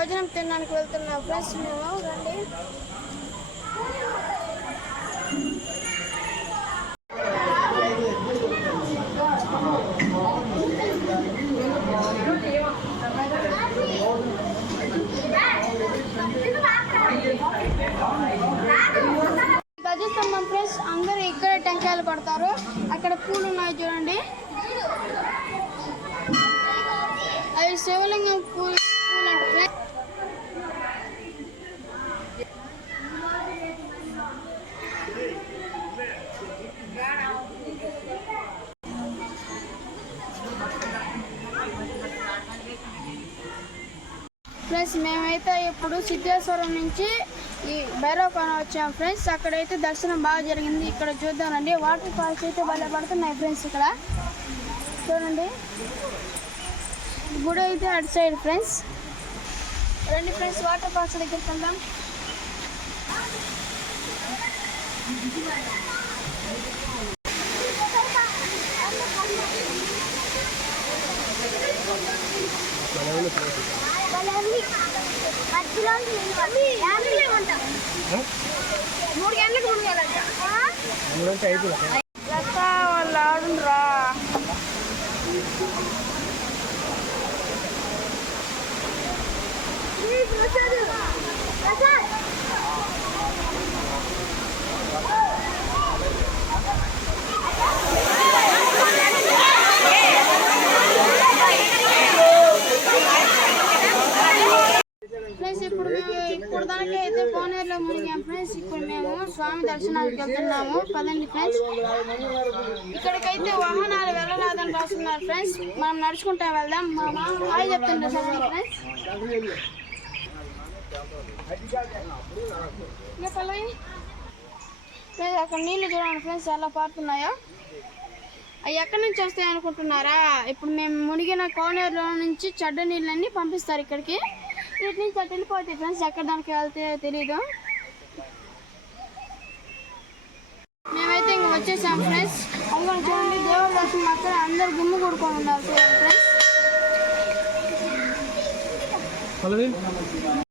భోజనం తినడానికి వెళ్తున్నాం ఫ్రెండ్స్ మేము. రండి. గజస్తంభం ఫ్రెండ్స్, అందరూ ఇక్కడ టెంకాయలు కొడతారు. అక్కడ పూలు ఉన్నాయి చూడండి, అవి శివలింగం పూలు అంటే ఫ్రెండ్స్. మేమైతే ఇప్పుడు సిద్ధేశ్వరం నుంచి ఈ భైరవకోన వచ్చాం ఫ్రెండ్స్. అక్కడైతే దర్శనం బాగా జరిగింది. ఇక్కడ చూద్దామండి, వాటర్ ఫాల్స్ అయితే భలే పడుతున్నాయి ఫ్రెండ్స్. ఇక్కడ చూడండి, గుడి అయితే అటు సైడ్ ఫ్రెండ్స్. రండి ఫ్రెండ్స్, వాటర్ ఫాల్స్ దగ్గరికి వెళ్దాం. వాళ్ళు ఆడుండ్రా. ఫ్రెండ్స్, ఇప్పుడు దానికి అయితే కోనేరులో మునిగాం ఫ్రెండ్స్. ఇప్పుడు మేము స్వామి దర్శనానికి వెళ్తున్నాము. పదండి ఫ్రెండ్స్. ఇక్కడికైతే వాహనాలు వెళ్ళరాదని రాస్తున్నారు ఫ్రెండ్స్. మనం నడుచుకుంటా వెళ్దాం. మా మామ హాయ్ చెప్తుంటారు ఫ్రెండ్స్. అక్కడ నీళ్ళు చూడండి ఫ్రెండ్స్, ఎలా పారుతున్నాయో. అవి ఎక్కడి నుంచి వస్తాయి అనుకుంటున్నారా? ఇప్పుడు మేము మునిగిన కోనేరులో నుంచి చెడ్డ నీళ్ళన్నీ పంపిస్తారు ఇక్కడికి. వీటి నుంచి అటు వెళ్ళిపోతాయి ఫ్రెండ్స్. ఎక్కడ దానికి వెళ్తే తెలీదు. మేమైతే ఇంక వచ్చేసాం ఫ్రెండ్స్. అందులో చూడండి, దేవుడి దర్శనం అక్కడ అందరు గుమ్ము కొడుకొని ఉన్నారు ఫ్రెండ్స్.